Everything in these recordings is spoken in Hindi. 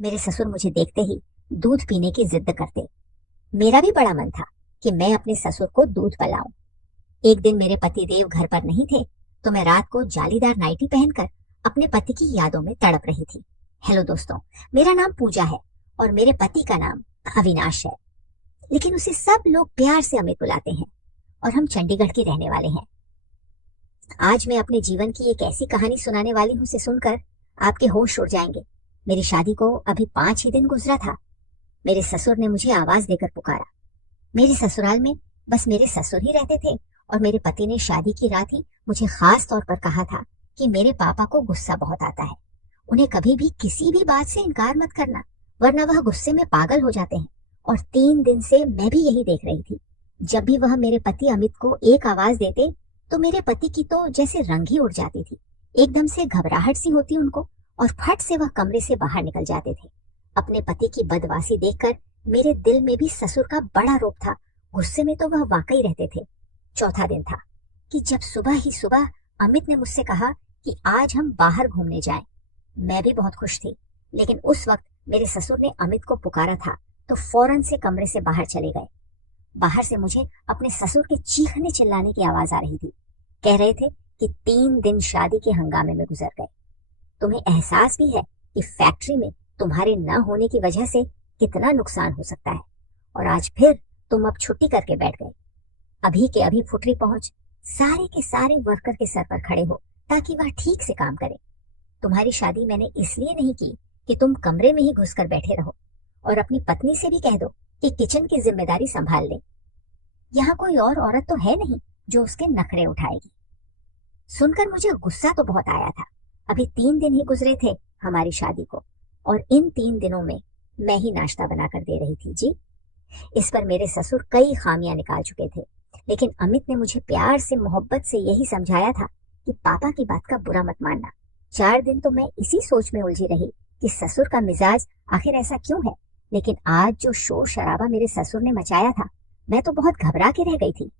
मेरे ससुर मुझे देखते ही दूध पीने की जिद करते। मेरा भी बड़ा मन था कि मैं अपने ससुर को दूध पिलाऊं। एक दिन मेरे पति देव घर पर नहीं थे, तो मैं रात को जालीदार नाइटी पहनकर अपने पति की यादों में तड़प रही थी। हेलो दोस्तों, मेरा नाम पूजा है और मेरे पति का नाम अविनाश है, लेकिन उसे सब लोग प्यार से अमित बुलाते हैं और हम चंडीगढ़ के रहने वाले हैं। आज मैं अपने जीवन की एक ऐसी कहानी सुनाने वाली हूँ, उसे सुनकर आपके होश उड़ जाएंगे। मेरी शादी को अभी 5 ही दिन गुजरा था। मेरे ससुर ने मुझे आवाज देकर पुकारा। मेरे ससुराल में बस मेरे ससुर ही रहते थे और मेरे पति ने शादी की रात ही मुझे खास तौर पर कहा था कि मेरे पापा को गुस्सा बहुत आता है, उन्हें कभी भी किसी भी बात से इनकार मत करना, वरना वह गुस्से में पागल हो जाते हैं। और 3 दिन से मैं भी यही देख रही थी। जब भी वह मेरे पति अमित को एक आवाज देते तो मेरे पति की तो जैसे रंग ही उड़ जाती थी। एकदम से घबराहट सी होती उनको और फट से वह कमरे से बाहर निकल जाते थे। अपने पति की बदवासी देखकर मेरे दिल में भी ससुर का बड़ा रोब था। गुस्से में तो वह वाकई रहते थे। चौथा दिन था कि जब सुबह ही सुबह अमित ने मुझसे कहा कि आज हम बाहर घूमने जाएं। मैं भी बहुत खुश थी, लेकिन उस वक्त मेरे ससुर ने अमित को पुकारा था तो फौरन से कमरे से बाहर चले गए। बाहर से मुझे अपने ससुर के चीखने चिल्लाने की आवाज आ रही थी। कह रहे थे कि 3 दिन शादी के हंगामे में गुजर गए। तुम्हें एहसास भी है कि फैक्ट्री में तुम्हारे न होने की वजह से कितना नुकसान हो सकता है, और आज फिर तुम अब छुट्टी करके बैठ गए। अभी के अभी फुटरी पहुंच सारे के सारे वर्कर के सर पर खड़े हो ताकि वह ठीक से काम करे। तुम्हारी शादी मैंने इसलिए नहीं की कि तुम कमरे में ही घुसकर बैठे रहो, और अपनी पत्नी से भी कह दो कि किचन की जिम्मेदारी संभाल ले। यहाँ कोई और औरत तो है नहीं जो उसके नखरे उठाएगी। सुनकर मुझे गुस्सा तो बहुत आया था। अभी 3 दिन ही गुजरे थे हमारी शादी को, और इन 3 दिनों में मैं ही नाश्ता बनाकर दे रही थी जी। इस पर मेरे ससुर कई खामियां निकाल चुके थे, लेकिन अमित ने मुझे प्यार से मोहब्बत से यही समझाया था कि पापा की बात का बुरा मत मानना। 4 दिन तो मैं इसी सोच में उलझी रही कि ससुर का मिजाज आखिर ऐसा क्यों है, लेकिन आज जो शोर शराबा मेरे ससुर ने मचाया था, मैं तो बहुत घबरा के रह गई थी।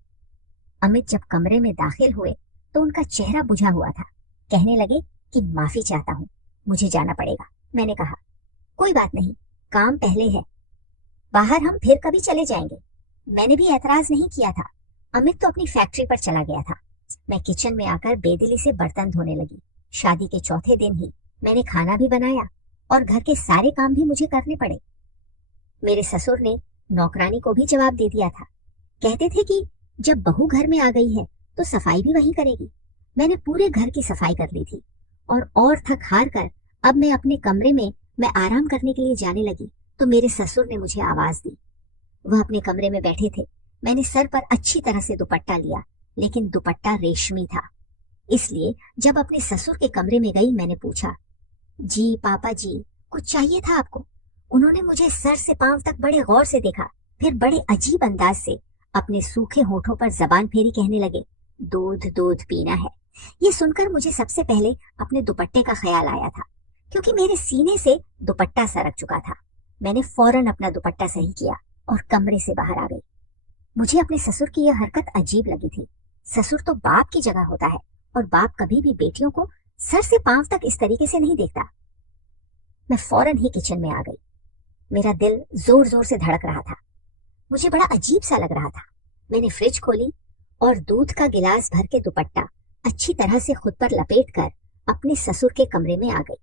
अमित जब कमरे में दाखिल हुए तो उनका चेहरा बुझा हुआ था। कहने लगे कि माफी चाहता हूँ, मुझे जाना पड़ेगा। मैंने कहा कोई बात नहीं, काम पहले है, बाहर हम फिर कभी चले जाएंगे। मैंने भी ऐतराज नहीं किया था। अमित तो अपनी फैक्ट्री पर चला गया था। मैं किचन में आकर बेदिली से बर्तन धोने लगी। शादी के चौथे दिन ही मैंने खाना भी बनाया और घर के सारे काम भी मुझे करने पड़े। मेरे ससुर ने नौकरानी को भी जवाब दे दिया था। कहते थे कि जब बहू घर में आ गई है तो सफाई भी वही करेगी। मैंने पूरे घर की सफाई कर ली थी, और थक हार कर अब मैं अपने कमरे में मैं आराम करने के लिए जाने लगी तो मेरे ससुर ने मुझे आवाज दी। वह अपने कमरे में बैठे थे। मैंने सर पर अच्छी तरह से दुपट्टा लिया, लेकिन दुपट्टा रेशमी था। इसलिए जब अपने ससुर के कमरे में गई मैंने पूछा, जी पापा जी, कुछ चाहिए था आपको? उन्होंने मुझे सर से पांव तक बड़े गौर से देखा, फिर बड़े अजीब अंदाज से अपने सूखे होठों पर जबान फेरी कहने लगे, दूध दूध पीना है। ये सुनकर मुझे सबसे पहले अपने दुपट्टे का ख्याल आया था, क्योंकि मेरे सीने से दुपट्टा सरक चुका था। मैंने फौरन अपना दुपट्टा सही किया और कमरे से बाहर आ गई। मुझे अपने ससुर की यह हरकत अजीब लगी थी। ससुर तो बाप की जगह होता है, और बाप कभी भी बेटियों को सर से पांव तक इस तरीके से नहीं देखता। मैं फौरन ही किचन में आ गई। मेरा दिल जोर जोर से धड़क रहा था। मुझे बड़ा अजीब सा लग रहा था। मैंने फ्रिज खोली और दूध का गिलास भर के दुपट्टा अच्छी तरह से खुद पर लपेट कर अपने ससुर के कमरे में आ गई।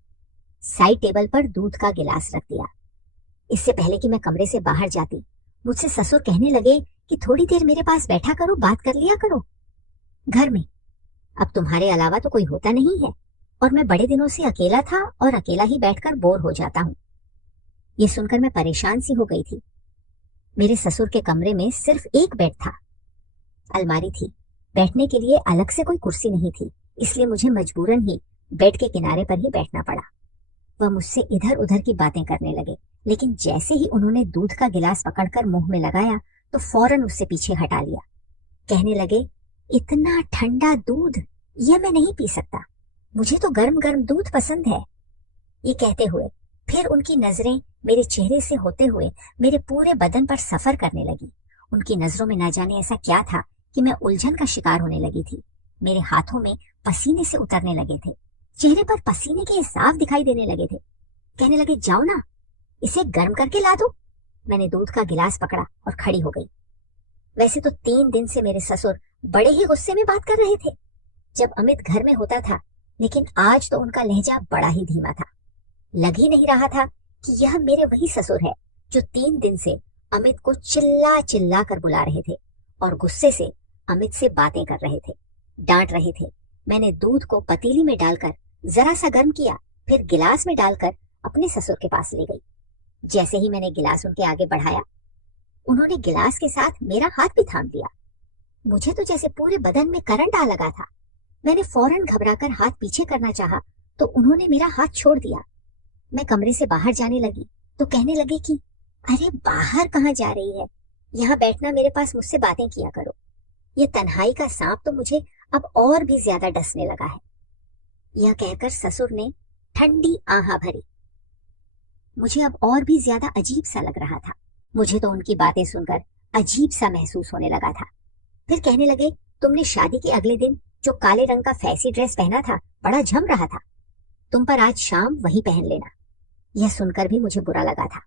साइड टेबल पर दूध का गिलास रख दिया। इससे पहले कि मैं कमरे से बाहर जाती, मुझसे ससुर कहने लगे कि थोड़ी देर मेरे पास बैठा करो, बात कर लिया करो। घर में अब तुम्हारे अलावा तो कोई होता नहीं है, और मैं बड़े दिनों से अकेला था और अकेला ही बैठकर बोर हो जाता हूँ। ये सुनकर मैं परेशान सी हो गई थी। मेरे ससुर के कमरे में सिर्फ एक बेड था, अलमारी थी, बैठने के लिए अलग से कोई कुर्सी नहीं थी, इसलिए मुझे मजबूरन ही बेड के किनारे पर ही बैठना पड़ा। वह मुझसे इधर उधर की बातें करने लगे, लेकिन जैसे ही उन्होंने दूध का गिलास पकड़कर मुंह में लगाया तो फौरन उससे पीछे हटा लिया। कहने लगे, इतना ठंडा दूध ये मैं नहीं पी सकता, मुझे तो गर्म गर्म दूध पसंद है। ये कहते हुए फिर उनकी नजरें मेरे चेहरे से होते हुए मेरे पूरे बदन पर सफर करने लगी। उनकी नजरों में न जाने ऐसा क्या था कि मैं उलझन का शिकार होने लगी थी। मेरे हाथों में पसीने से उतरने लगे थे, चेहरे पर पसीने के साफ दिखाई देने लगे थे। कहने लगे, जाओ ना, इसे गर्म करके ला दो। मैंने दूध का गिलास पकड़ा और खड़ी हो गई। वैसे तो 3 दिन से मेरे ससुर बड़े ही गुस्से में बात कर रहे थे जब अमित घर में होता था, लेकिन आज तो उनका लहजा बड़ा ही धीमा था। लग ही नहीं रहा था कि यह मेरे वही ससुर है जो 3 दिन से अमित को चिल्ला चिल्ला कर बुला रहे थे और गुस्से से अमित से बातें कर रहे थे, डांट रहे थे। मैंने दूध को पतीली में डालकर जरा सा गर्म किया, फिर गिलास में डालकर अपने ससुर के पास ले गई। जैसे ही मैंने गिलास उनके आगे बढ़ाया, उन्होंने गिलास के साथ मेरा हाथ भी थाम लिया। मुझे तो जैसे पूरे बदन में करंट आ लगा था। मैंने फौरन घबराकर हाथ पीछे करना चाहा तो उन्होंने मेरा हाथ छोड़ दिया। मैं कमरे से बाहर जाने लगी तो कहने लगे कि अरे बाहर कहाँ जा रही है, यहाँ बैठना, मेरे पास मुझसे बातें किया करो। ये तन्हाई का सांप तो मुझे अब और भी ज्यादा डसने लगा है। यह कहकर ससुर ने ठंडी आह भरी। मुझे अब और भी ज्यादा अजीब सा लग रहा था। मुझे तो उनकी बातें सुनकर अजीब सा महसूस होने लगा था। फिर कहने लगे, तुमने शादी के अगले दिन जो काले रंग का फैंसी ड्रेस पहना था बड़ा जम रहा था, तुम पर आज शाम वही पहन लेना। यह सुनकर भी मुझे बुरा लगा था।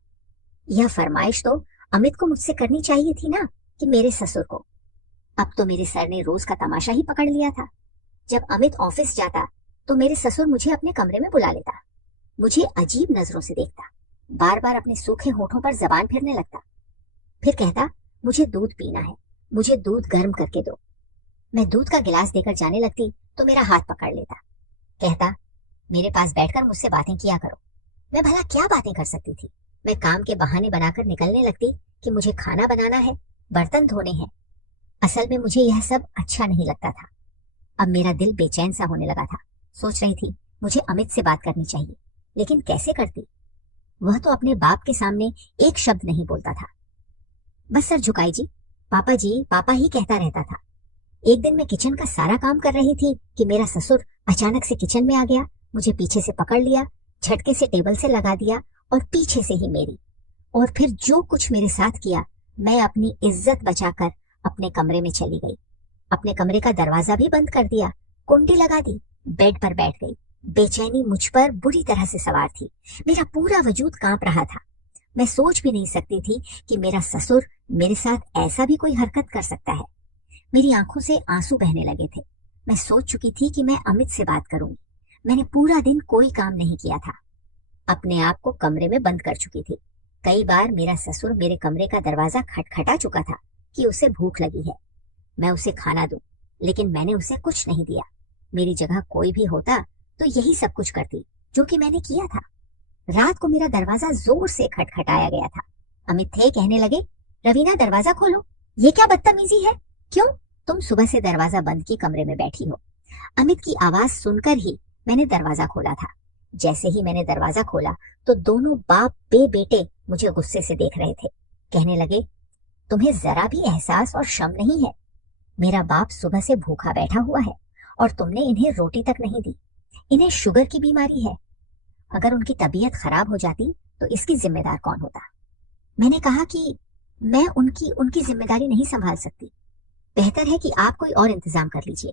यह फरमाइश तो अमित को मुझसे करनी चाहिए थी ना, कि मेरे ससुर को। अब तो मेरे सर ने रोज का तमाशा ही पकड़ लिया था। जब अमित ऑफिस जाता तो मेरे ससुर मुझे अपने कमरे में बुला लेता, मुझे अजीब नजरों से देखता, बार बार अपने सूखे होठों पर जबान फिरने लगता, फिर कहता, मुझे दूध पीना है, मुझे दूध गर्म करके दो। मैं दूध का गिलास देकर जाने लगती तो मेरा हाथ पकड़ लेता, कहता, मेरे पास बैठकर मुझसे बातें किया करो। मैं भला क्या बातें कर सकती थी। मैं काम के बहाने बनाकर निकलने लगती कि मुझे खाना बनाना है, बर्तन धोने हैं। असल में मुझे यह सब अच्छा नहीं लगता था। अब मेरा दिल बेचैन सा होने लगा था। सोच रही थी मुझे अमित से बात करनी चाहिए, लेकिन कैसे करती। वह तो अपने बाप के सामने एक शब्द नहीं बोलता था। बस सर झुकाई जी, पापा ही कहता रहता था। एक दिन मैं किचन का सारा काम कर रही थी कि मेरा ससुर अचानक से किचन में आ गया, मुझे पीछे से पकड़ लिया, झटके से टेबल से लगा दिया और पीछे से ही मेरी। और फिर जो कुछ मेरे साथ किया, मैं अपनी इज्जत बचाकर अपने कमरे में चली गई। अपने कमरे का दरवाजा भी बंद कर दिया, कुंडी लगा दी, बेड पर बैठ गई। बेचैनी मुझ पर बुरी तरह से सवार थी। मेरा पूरा वजूद कांप रहा था। मैं सोच भी नहीं सकती थी कि मेरा ससुर मेरे साथ ऐसा भी कोई हरकत कर सकता है। मेरी आंखों से आंसू बहने लगे थे। मैं सोच चुकी थी कि मैं अमित से बात करूंगी। मैंने पूरा दिन कोई काम नहीं किया था, अपने आप को कमरे में बंद कर चुकी थी। कई बार मेरा ससुर मेरे कमरे का दरवाजा खटखटा चुका था कि उसे भूख लगी है, मैं उसे खाना दूं, लेकिन मैंने उसे कुछ नहीं दिया। मेरी जगह कोई भी होता तो यही सब कुछ करती जो कि मैंने किया था। रात को मेरा दरवाजा जोर से खटखटाया गया था। अमित थे कहने लगे, रवीना दरवाजा खोलो। ये क्या बदतमीजी है, क्यों तुम सुबह से दरवाजा बंद की कमरे में बैठी हो। अमित की आवाज सुनकर ही मैंने दरवाजा खोला था। जैसे ही मैंने दरवाजा खोला तो दोनों बाप बेटे मुझे गुस्से से देख रहे थे। कहने लगे, तुम्हें जरा भी एहसास और शर्म नहीं है। मेरा बाप सुबह से भूखा बैठा हुआ है और तुमने इन्हें रोटी तक नहीं दी। इन्हें शुगर की बीमारी है, अगर उनकी तबीयत खराब हो जाती तो इसकी जिम्मेदार कौन होता। मैंने कहा कि मैं उनकी जिम्मेदारी नहीं संभाल सकती, बेहतर है कि आप कोई और इंतजाम कर लीजिए।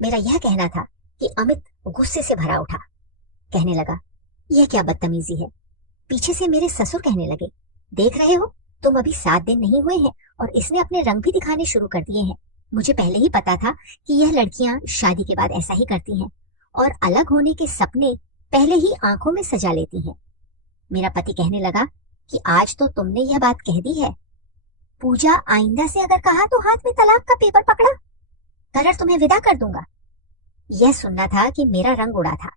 मेरा यह कहना था कि अमित गुस्से से भरा उठा। कहने लगा, यह क्या बदतमीजी है। पीछे से मेरे ससुर कहने लगे, देख रहे हो, तुम अभी 7 दिन नहीं हुए हैं और इसने अपने रंग भी दिखाने शुरू कर दिए हैं। मुझे पहले ही पता था कि यह लड़कियां शादी के बाद ऐसा ही करती हैं और अलग होने के सपने पहले ही आंखों में सजा लेती हैं। मेरा पति कहने लगा कि आज तो तुमने यह बात कह दी है, पूजा आइंदा से अगर कहा तो हाथ में तलाक का पेपर पकड़ा कर तुम्हें विदा कर दूंगा। यह सुनना था कि मेरा रंग उड़ा था।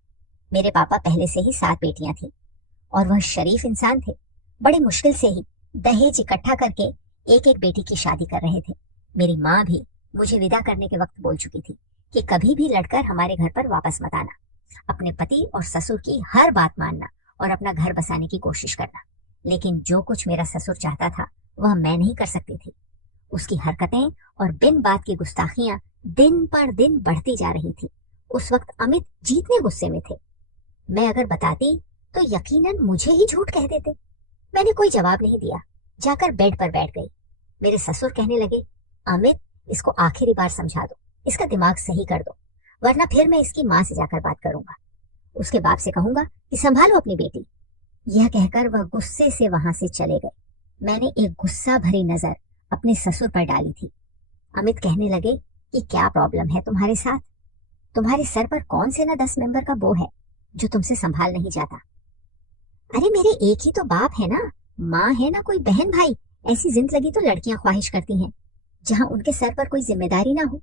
मेरे पापा पहले से ही 7 बेटियां थी और वह शरीफ इंसान थे। बड़ी मुश्किल से ही दहेज इकट्ठा करके एक एक बेटी की शादी कर रहे थे। मेरी माँ भी मुझे विदा करने के वक्त बोल चुकी थी कि कभी भी लड़कर हमारे घर पर वापस मत आना, अपने पति और ससुर की हर बात मानना और अपना घर बसाने की कोशिश करना। लेकिन जो कुछ मेरा ससुर चाहता था वह मैं नहीं कर सकती थी। उसकी हरकतें और बिन बात की गुस्ताखियां दिन पर दिन बढ़ती जा रही थी। उस वक्त अमित जीतने गुस्से में थे। मैं अगर बताती तो यकीनन मुझे ही झूठ कह देते। मैंने कोई जवाब नहीं दिया, जाकर बेड पर बैठ गई। मेरे ससुर कहने लगे, अमित, इसको आखिरी बार समझा दो, इसका दिमाग सही कर दो, वरना फिर मैं इसकी माँ से जाकर बात करूंगा। उसके बाप से कहूंगा कि संभालो अपनी बेटी। यह कहकर वह गुस्से से वहां से चले गए। मैंने एक गुस्सा भरी नजर अपने ससुर पर डाली थी। अमित कहने लगे कि क्या प्रॉब्लम है तुम्हारे साथ? तुम्हारे सर पर कौन से ना 10 मेंबर का बो है जो तुमसे संभाल नहीं जाता? अरे मेरे एक ही तो बाप है ना, माँ है ना कोई बहन भाई। ऐसी जिंदगी तो लड़कियां ख्वाहिश करती हैं जहां उनके सर पर कोई जिम्मेदारी ना हो।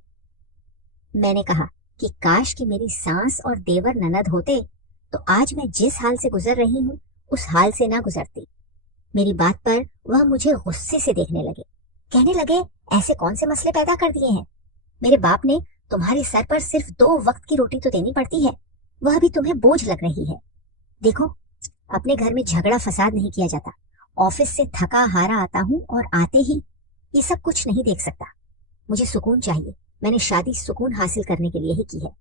मैंने कहा कि काश कि मेरी सास और देवर ननद होते तो आज मैं जिस हाल से गुजर रही हूँ उस हाल से ना गुजरती। मेरी बात पर वह मुझे गुस्से से देखने लगे। कहने लगे, ऐसे कौन से मसले पैदा कर दिए हैं? मेरे बाप ने तुम्हारे सर पर सिर्फ 2 वक्त की रोटी तो देनी पड़ती है, वह भी तुम्हें बोझ लग रही है। देखो, अपने घर में झगड़ा फसाद नहीं किया जाता। ऑफिस से थका हारा आता हूँ और आते ही ये सब कुछ नहीं देख सकता। मुझे सुकून चाहिए। मैंने शादी सुकून हासिल करने के लिए ही की है,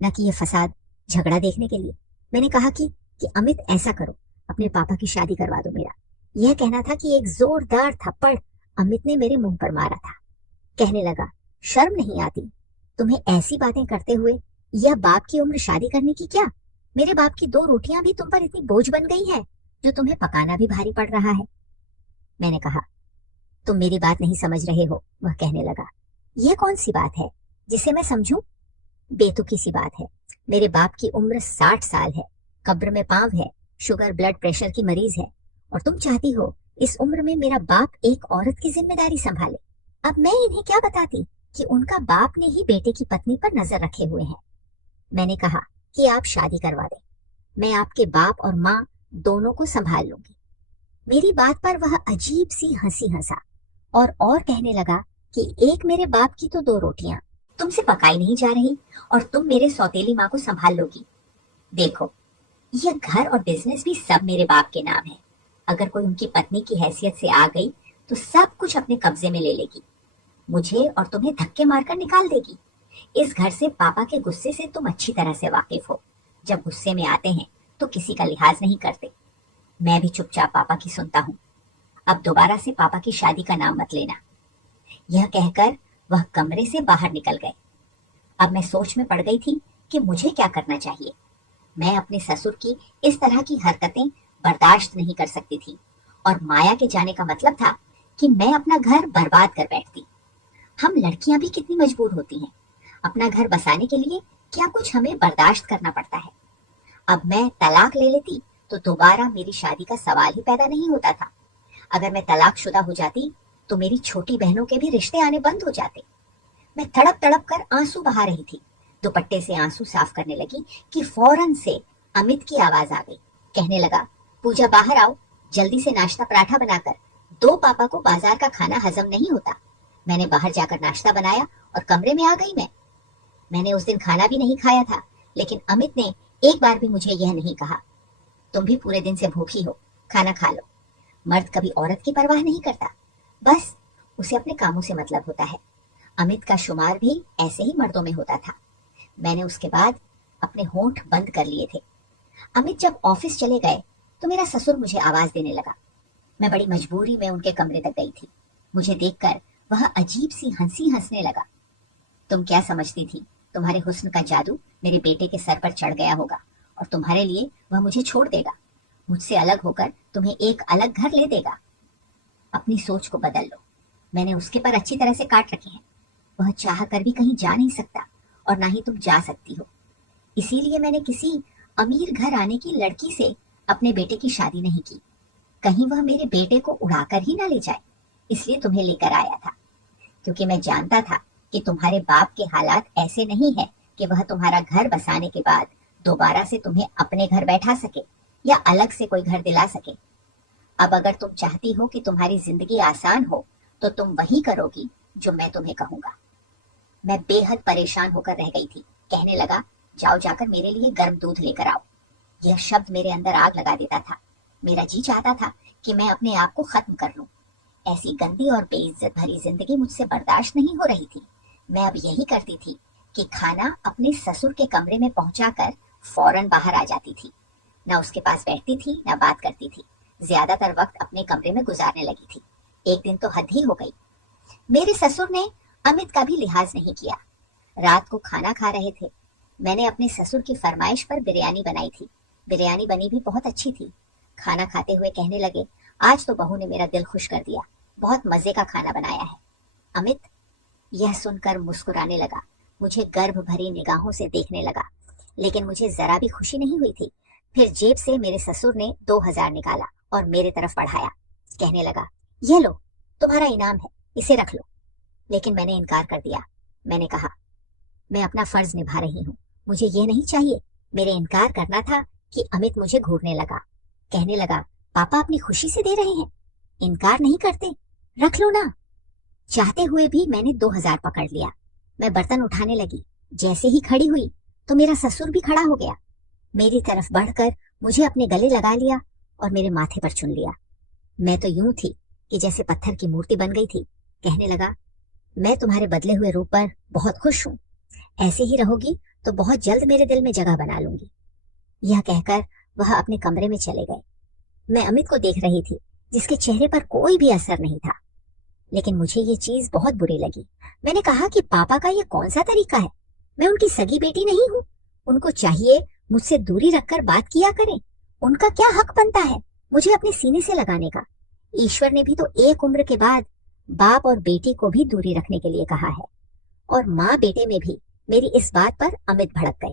न कि ये फसाद झगड़ा देखने के लिए। मैंने कहा कि अमित ऐसा करो, अपने पापा की शादी करवा दो मेरा। यह कहना था कि एक जोरदार थप्पड़ अमित ने मेरे मुंह पर मारा था। कहने लगा, शर्म नहीं आती तुम्हें ऐसी बातें करते हुए? यह बाप की उम्र शादी करने की क्या? मेरे बाप की 2 रोटियां भी तुम पर इतनी बोझ बन गई है जो तुम्हें पकाना भी भारी पड़ रहा है। मैंने कहा, तुम मेरी बात नहीं समझ रहे हो। वह कहने लगा, यह कौन सी बात है जिसे मैं समझूं? बेतुकी सी बात है। मेरे बाप की उम्र 60 साल है, कब्र में पांव है, शुगर ब्लड प्रेशर की मरीज है, और तुम चाहती हो इस उम्र में मेरा बाप एक औरत की जिम्मेदारी संभाले। अब मैं इन्हें क्या बताती कि उनका बाप ने ही बेटे की पत्नी पर नजर रखे हुए हैं। मैंने कहा कि आप शादी करवा दें, मैं आपके बाप और माँ दोनों को संभाल लूंगी। मेरी बात पर वह अजीब सी हंसी हंसा और कहने लगा कि एक मेरे बाप की तो 2 रोटियां तुमसे पकाई नहीं जा रही और तुम मेरे सौतेली माँ को संभाल लोगी। देखो, यह घर और बिजनेस भी सब मेरे बाप के नाम है। अगर कोई उनकी पत्नी की हैसियत से आ गई तो सब कुछ अपने कब्जे में ले लेगी, मुझे और तुम्हें धक्के मारकर निकाल देगी। इस घर से पापा के गुस्से से तुम अच्छी तरह से वाकिफ हो। जब गुस्से में आते हैं तो किसी का लिहाज नहीं करते। मैं भी चुपचाप पापा की सुनता हूँ। अब दोबारा से पापा की शादी का नाम मत लेना। यह कहकर वह कमरे से बाहर निकल गए। अब मैं सोच में पड़ गई थी कि मुझे क्या करना चाहिए। मैं अपने ससुर की इस तरह की हरकतें बर्दाश्त नहीं कर सकती थी, और माया के जाने का मतलब था कि मैं अपना घर बर्बाद कर बैठती। हम लड़कियां भी कितनी मजबूर होती हैं। अपना घर बसाने के लिए क्या कुछ हमें बर्दाश्त करना पड़ता है। अब मैं तलाक ले लेती तो दोबारा मेरी शादी का सवाल ही पैदा नहीं होता था। अगर मैं तलाकशुदा हो जाती तो मेरी छोटी बहनों के भी रिश्ते आने बंद हो जाते। मैं तड़प तड़प कर आंसू बहा रही थी। दुपट्टे से आंसू साफ करने लगी कि फौरन से अमित की आवाज आ गई। कहने लगा, पूजा बाहर आओ, जल्दी से नाश्ता पराठा बनाकर दो, पापा को बाजार का खाना हजम नहीं होता। मैंने बाहर जाकर नाश्ता बनाया और कमरे में आ गई। मैंने उस दिन खाना भी नहीं खाया था, लेकिन अमित ने एक बार भी मुझे यह नहीं कहा, तुम भी पूरे दिन से भूखी हो, खाना खा लो। मर्द कभी औरत की परवाह नहीं करता, बस उसे अपने कामों से मतलब होता है। अमित का शुमार भी ऐसे ही मर्दों में होता था। मैंने उसके बाद अपने होंठ बंद कर लिए थे। अमित जब ऑफिस चले गए तो मेरा ससुर मुझे आवाज देने लगा। मैं बड़ी मजबूरी में उनके कमरे तक गई थी। मुझे देखकर वह अजीब सी हंसी हंसने लगा। तुम क्या समझती थी तुम्हारे हुस्न का जादू मेरे बेटे के सर पर चढ़ गया होगा और तुम्हारे लिए वह मुझे छोड़ देगा, मुझसे अलग होकर तुम्हें एक अलग घर ले देगा। अपनी सोच को बदल लो। मैंने उसके पर अच्छी तरह से काट रखे हैं। वह चाह कर भी कहीं जा नहीं सकता और ना ही तुम जा सकती हो। इसीलिए मैंने किसी अमीर घर आने की लड़की से अपने बेटे की शादी नहीं की। कहीं वह मेरे बेटे को उड़ाकर ही ना ले जाए, इसलिए तुम्हें लेकर आया था। क्योंकि मैं जानता था कि तुम्हारे बाप के हालात ऐसे नहीं है कि वह तुम्हारा घर बसाने के बाद दोबारा से तुम्हें अपने घर बैठा सके या अलग से कोई घर दिला सके। अब अगर तुम चाहती हो कि तुम्हारी जिंदगी आसान हो तो तुम वही करोगी जो मैं तुम्हें कहूंगा। मैं बेहद परेशान होकर रह गई थी। कहने लगा, जाओ जाकर मेरे लिए गर्म दूध लेकर आओ। यह शब्द मेरे अंदर आग लगा देता था। मेरा जी चाहता था कि मैं अपने आप को खत्म कर लूं। ऐसी गंदी और बेइज्जत भरी जिंदगी मुझसे बर्दाश्त नहीं हो रही थी। मैं अब यही करती थी कि खाना अपने ससुर के कमरे में पहुंचाकर फौरन बाहर आ जाती थी। न उसके पास बैठती थी, न बात करती थी। ज्यादातर वक्त अपने कमरे में गुजारने लगी थी। एक दिन तो हद ही हो गई। मेरे ससुर ने अमित का भी लिहाज नहीं किया। रात को खाना खा रहे थे। मैंने अपने ससुर की फरमाइश पर बिरयानी बनाई थी। बिरयानी बनी भी बहुत अच्छी थी। खाना खाते हुए कहने लगे, आज तो बहू ने मेरा दिल खुश कर दिया, बहुत मजे का खाना बनाया है। अमित यह सुनकर मुस्कुराने लगा, मुझे गर्भ भरी निगाहों से देखने लगा, लेकिन मुझे जरा भी खुशी नहीं हुई थी। फिर जेब से मेरे ससुर ने 2000 निकाला और मेरे तरफ बढ़ाया। कहने लगा, यह लो, तुम्हारा इनाम है, इसे रख लो। लेकिन मैंने इनकार कर दिया। मैंने कहा, मैं अपना फर्ज निभा रही हूँ, मुझे ये नहीं चाहिए। मेरे इनकार करना था कि अमित मुझे घूरने लगा। कहने लगा, पापा अपनी खुशी से दे रहे हैं, इनकार नहीं करते, रख लो ना। चाहते हुए भी मैंने 2000 पकड़ लिया। मैं बर्तन उठाने लगी। जैसे ही खड़ी हुई तो मेरा ससुर भी खड़ा हो गया। मेरी तरफ बढ़कर मुझे अपने गले लगा लिया और मेरे माथे पर चुन लिया। मैं तो यूं थी कि जैसे पत्थर की मूर्ति बन गई थी। कहने लगा, मैं तुम्हारे बदले हुए रूप पर बहुत खुश हूँ, ऐसे ही रहोगी तो बहुत जल्द मेरे दिल में जगह बना लूंगी। यह कहकर वह अपने कमरे में चले गए। मैं अमित को देख रही थी, जिसके चेहरे पर कोई भी असर नहीं था, लेकिन मुझे ये चीज बहुत बुरी लगी। मैंने कहा कि पापा का ये कौन सा तरीका है? मैं उनकी सगी बेटी नहीं हूँ, उनको चाहिए मुझसे दूरी रखकर बात किया करें। उनका क्या हक बनता है मुझे अपने सीने से लगाने का? ईश्वर ने भी तो एक उम्र के बाद बाप और बेटी को भी दूरी रखने के लिए कहा है। और माँ बेटे में भी मेरी इस बात पर अमित भड़क गए।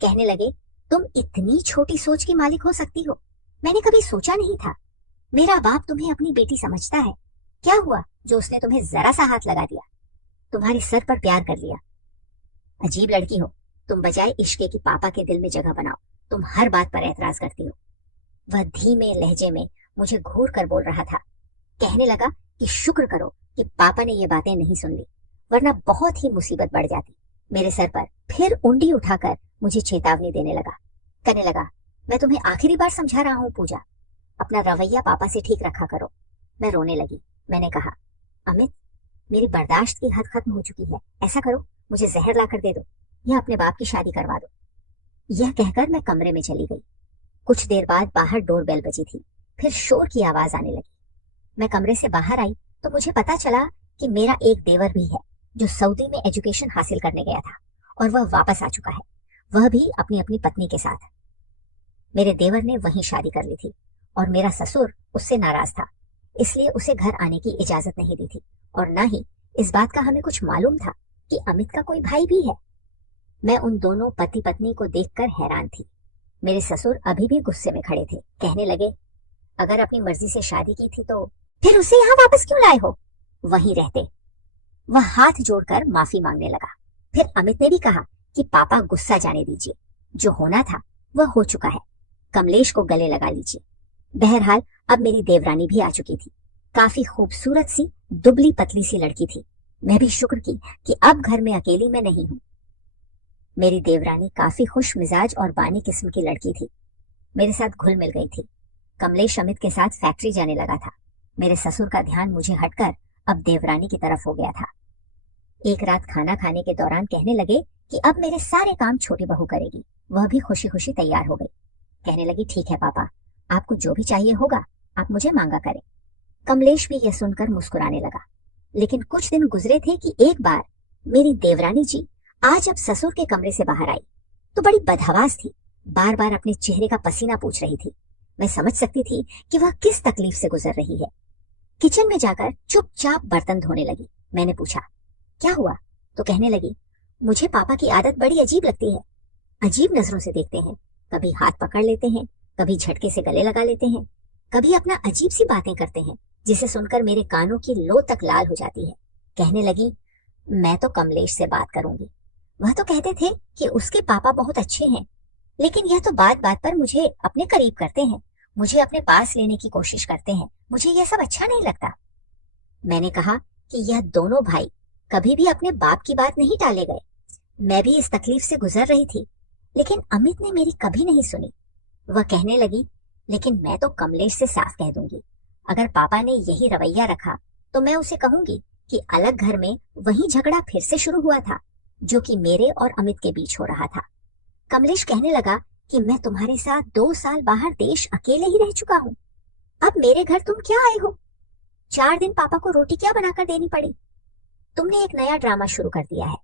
कहने लगे, तुम इतनी छोटी सोच की मालिक हो सकती हो, मैंने कभी सोचा नहीं था। मेरा बाप तुम्हें अपनी बेटी समझता है, क्या हुआ जो उसने तुम्हें जरा सा हाथ लगा दिया, तुम्हारे सर पर प्यार कर लिया? अजीब लड़की हो तुम, बजाय इश्क की पापा के दिल में जगह बनाओ, तुम हर बात पर एतराज करती हो। वह धीमे लहजे में मुझे घूर कर बोल रहा था। कहने लगा कि शुक्र करो कि पापा ने ये बातें नहीं सुन ली, वरना बहुत ही मुसीबत बढ़ जाती। मेरे सर पर फिर उंगली उठाकर मुझे चेतावनी देने लगा। कहने लगा, मैं तुम्हें आखिरी बार समझा रहा हूँ पूजा, अपना रवैया पापा से ठीक रखा करो। मैं रोने लगी। मैंने कहा, अमित मेरी बर्दाश्त की हद खत्म हो चुकी है, ऐसा करो मुझे जहर ला कर दे दो या अपने बाप की शादी करवा दो। यह कहकर मैं कमरे में चली गई। कुछ देर बाद बाहर डोरबेल बजी थी, फिर शोर की आवाज आने लगी। मैं कमरे से बाहर आई तो मुझे पता चला कि मेरा एक देवर भी है जो सऊदी में एजुकेशन हासिल करने गया था और वह वापस आ चुका है, वह भी अपनी अपनी पत्नी के साथ। मेरे देवर ने वहीं शादी कर ली थी और मेरा ससुर उससे नाराज था, इसलिए उसे घर आने की इजाजत नहीं दी थी और न ही इस बात का हमें कुछ मालूम था कि अमित का कोई भाई भी है। मैं उन दोनों पति पत्नी को देखकर हैरान थी। मेरे ससुर अभी भी गुस्से में खड़े थे। कहने लगे, अगर अपनी मर्जी से शादी की थी तो फिर उसे यहाँ वापस क्यों लाए हो? वहीं रहते। वह हाथ जोड़कर माफी मांगने लगा। फिर अमित ने भी कहा कि पापा गुस्सा जाने दीजिए, जो होना था वह हो चुका है, कमलेश को गले लगा लीजिए। बहरहाल अब मेरी देवरानी भी आ चुकी थी। काफी खूबसूरत सी दुबली पतली सी लड़की थी। मैं भी शुक्र की कि अब घर में अकेली मैं नहीं हूँ। मेरी देवरानी काफी खुश मिजाज और बानी किस्म की लड़की थी, मेरे साथ घुल मिल गई थी। कमलेश अमित के साथ फैक्ट्री जाने लगा था। मेरे ससुर का ध्यान मुझे हटकर अब देवरानी की तरफ हो गया था। एक रात खाना खाने के दौरान कहने लगे कि अब मेरे सारे काम छोटी बहू करेगी। वह भी खुशी खुशी तैयार हो गई। कहने लगी, ठीक है पापा, आपको जो भी चाहिए होगा आप मुझे मांगा करें। कमलेश भी यह सुनकर मुस्कुराने लगा। लेकिन कुछ दिन गुजरे थे कि एक बार मेरी देवरानी जी आज अब ससुर के कमरे से बाहर आई तो बड़ी बदहवास थी, बार बार अपने चेहरे का पसीना पूछ रही थी। मैं समझ सकती थी कि वह किस तकलीफ से गुजर रही है। किचन में जाकर चुपचाप बर्तन धोने लगी। मैंने पूछा, क्या हुआ? तो कहने लगी, मुझे पापा की आदत बड़ी अजीब लगती है। अजीब नजरों से देखते हैं, कभी हाथ पकड़ लेते हैं, कभी झटके से गले लगा लेते हैं, कभी अपना अजीब सी बातें करते हैं जिसे सुनकर मेरे कानों की लो तक लाल हो जाती है। कहने लगी, मैं तो कमलेश से बात करूंगी। वह तो कहते थे कि उसके पापा बहुत अच्छे हैं, लेकिन यह तो बात बात पर मुझे अपने करीब करते हैं, मुझे अपने पास लेने की कोशिश करते हैं। मुझे यह सब अच्छा नहीं लगता। मैंने कहा कि यह दोनों भाई कभी भी अपने बाप की बात नहीं टाले गए। मैं भी इस तकलीफ से गुजर रही थी, लेकिन अमित ने मेरी कभी नहीं सुनी। वह कहने लगी, लेकिन मैं तो कमलेश से साफ कह दूंगी, अगर पापा ने यही रवैया रखा तो मैं उसे कहूंगी कि अलग घर में वही झगड़ा फिर से शुरू हुआ था जो कि मेरे और अमित के बीच हो रहा था। कमलेश कहने लगा कि मैं तुम्हारे साथ 2 साल बाहर देश अकेले ही रह चुका हूँ, अब मेरे घर तुम क्या आए हो? 4 दिन पापा को रोटी क्या बनाकर देनी पड़ी? तुमने एक नया ड्रामा शुरू कर दिया है।